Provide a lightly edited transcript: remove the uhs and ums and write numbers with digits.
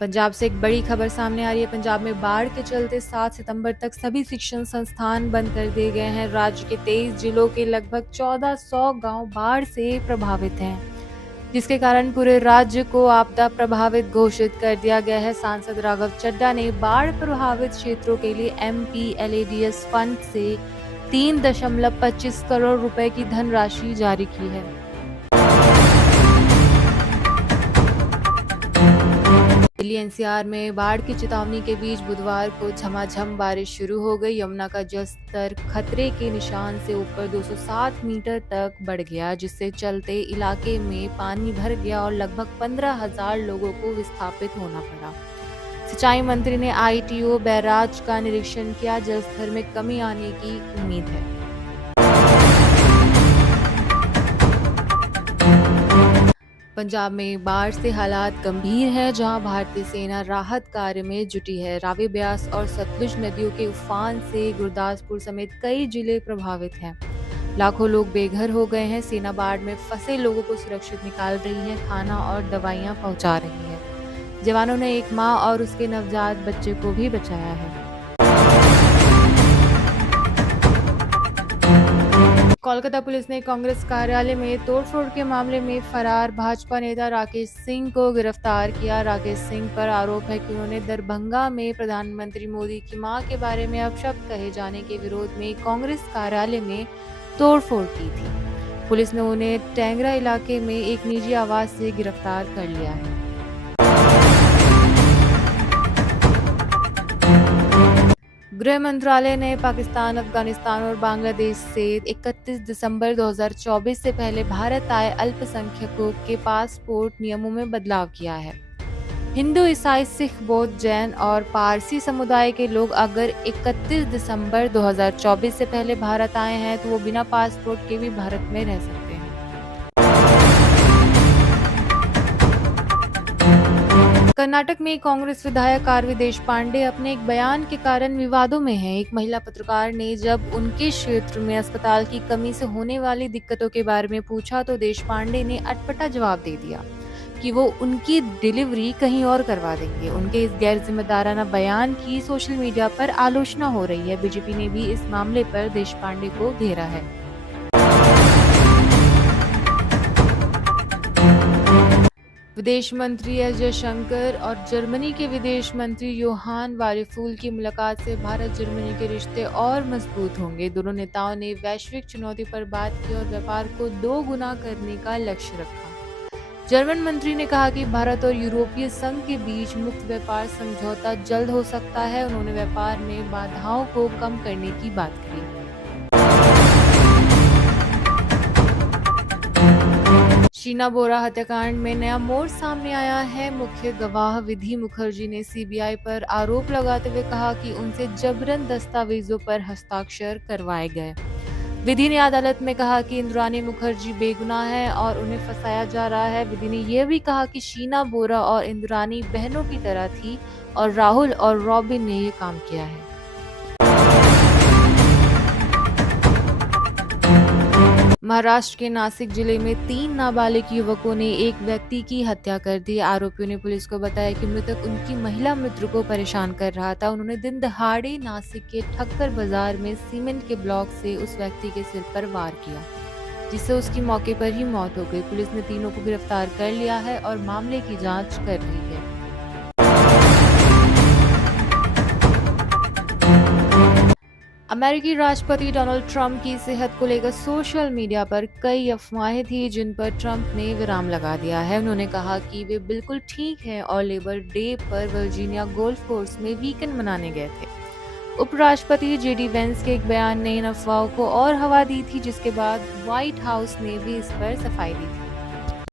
पंजाब से एक बड़ी खबर सामने आ रही है। पंजाब में बाढ़ के चलते 7 सितंबर तक सभी शिक्षण संस्थान बंद कर दिए गए हैं। राज्य के 23 जिलों के लगभग 1400 गांव बाढ़ से प्रभावित हैं, जिसके कारण पूरे राज्य को आपदा प्रभावित घोषित कर दिया गया है। सांसद राघव चड्ढा ने बाढ़ प्रभावित क्षेत्रों के लिए MPLADS फंड से 3.25 करोड़ रुपए की धनराशि जारी की है। दिल्ली NCR में बाढ़ की चेतावनी के बीच बुधवार को झमाझम बारिश शुरू हो गई। यमुना का जलस्तर खतरे के निशान से ऊपर 207 मीटर तक बढ़ गया, जिससे चलते इलाके में पानी भर गया और लगभग 15,000 लोगों को विस्थापित होना पड़ा। सिंचाई मंत्री ने ITO बैराज का निरीक्षण किया। जलस्तर में कमी आने की उम्मीद है। पंजाब में बाढ़ से हालात गंभीर हैं, जहां भारतीय सेना राहत कार्य में जुटी है। रावी, ब्यास और सतलुज नदियों के उफान से गुरदासपुर समेत कई जिले प्रभावित हैं। लाखों लोग बेघर हो गए हैं। सेना बाढ़ में फंसे लोगों को सुरक्षित निकाल रही है, खाना और दवाइयां पहुंचा रही है। जवानों ने एक मां और उसके नवजात बच्चे को भी बचाया है। कोलकाता पुलिस ने कांग्रेस कार्यालय में तोड़फोड़ के मामले में फरार भाजपा नेता राकेश सिंह को गिरफ्तार किया। राकेश सिंह पर आरोप है कि उन्होंने दरभंगा में प्रधानमंत्री मोदी की मां के बारे में अपशब्द कहे जाने के विरोध में कांग्रेस कार्यालय में तोड़फोड़ की थी। पुलिस ने उन्हें टेंगरा इलाके में एक निजी आवास से गिरफ्तार कर लिया है। गृह मंत्रालय ने पाकिस्तान, अफगानिस्तान और बांग्लादेश से 31 दिसंबर 2024 से पहले भारत आए अल्पसंख्यकों के पासपोर्ट नियमों में बदलाव किया है। हिंदू, ईसाई, सिख, बौद्ध, जैन और पारसी समुदाय के लोग अगर 31 दिसंबर 2024 से पहले भारत आए हैं तो वो बिना पासपोर्ट के भी भारत में रह सकते हैं। कर्नाटक में कांग्रेस विधायक आरवी देशपांडे अपने एक बयान के कारण विवादों में हैं। एक महिला पत्रकार ने जब उनके क्षेत्र में अस्पताल की कमी से होने वाली दिक्कतों के बारे में पूछा तो देशपांडे ने अटपटा जवाब दे दिया कि वो उनकी डिलीवरी कहीं और करवा देंगे। उनके इस गैर जिम्मेदाराना बयान की सोशल मीडिया पर आलोचना हो रही है। बीजेपी ने भी इस मामले पर देशपांडे को घेरा है। विदेश मंत्री एस जयशंकर और जर्मनी के विदेश मंत्री योहान वारेफूल की मुलाकात से भारत जर्मनी के रिश्ते और मजबूत होंगे। दोनों नेताओं ने वैश्विक चुनौती पर बात की और व्यापार को 2 गुना करने का लक्ष्य रखा। जर्मन मंत्री ने कहा कि भारत और यूरोपीय संघ के बीच मुक्त व्यापार समझौता जल्द हो सकता है। उन्होंने व्यापार में बाधाओं को कम करने की बात कही। शीना बोरा हत्याकांड में नया मोड़ सामने आया है। मुख्य गवाह विधि मुखर्जी ने CBI पर आरोप लगाते हुए कहा कि उनसे जबरन दस्तावेजों पर हस्ताक्षर करवाए गए। विधि ने अदालत में कहा कि इंद्राणी मुखर्जी बेगुनाह है और उन्हें फंसाया जा रहा है। विधि ने यह भी कहा कि शीना बोरा और इंद्राणी बहनों की तरह थी और राहुल और रॉबिन ने यह काम किया है। महाराष्ट्र के नासिक जिले में 3 नाबालिग युवकों ने एक व्यक्ति की हत्या कर दी। आरोपियों ने पुलिस को बताया कि मृतक उनकी महिला मित्र को परेशान कर रहा था। उन्होंने दिन दहाड़े नासिक के ठक्कर बाजार में सीमेंट के ब्लॉक से उस व्यक्ति के सिर पर वार किया, जिससे उसकी मौके पर ही मौत हो गई। पुलिस ने तीनों को गिरफ्तार कर लिया है और मामले की जांच कर रही है। अमेरिकी राष्ट्रपति डोनाल्ड ट्रंप की सेहत को लेकर सोशल मीडिया पर कई अफवाहें थी, जिन पर ट्रंप ने विराम लगा दिया है। उन्होंने कहा कि वे बिल्कुल ठीक हैं और लेबर डे पर वर्जीनिया गोल्फ कोर्स में वीकेंड मनाने गए थे। उपराष्ट्रपति JD वेंस के एक बयान ने इन अफवाहों को और हवा दी थी, जिसके बाद व्हाइट हाउस ने भी इस पर सफाई दी थी।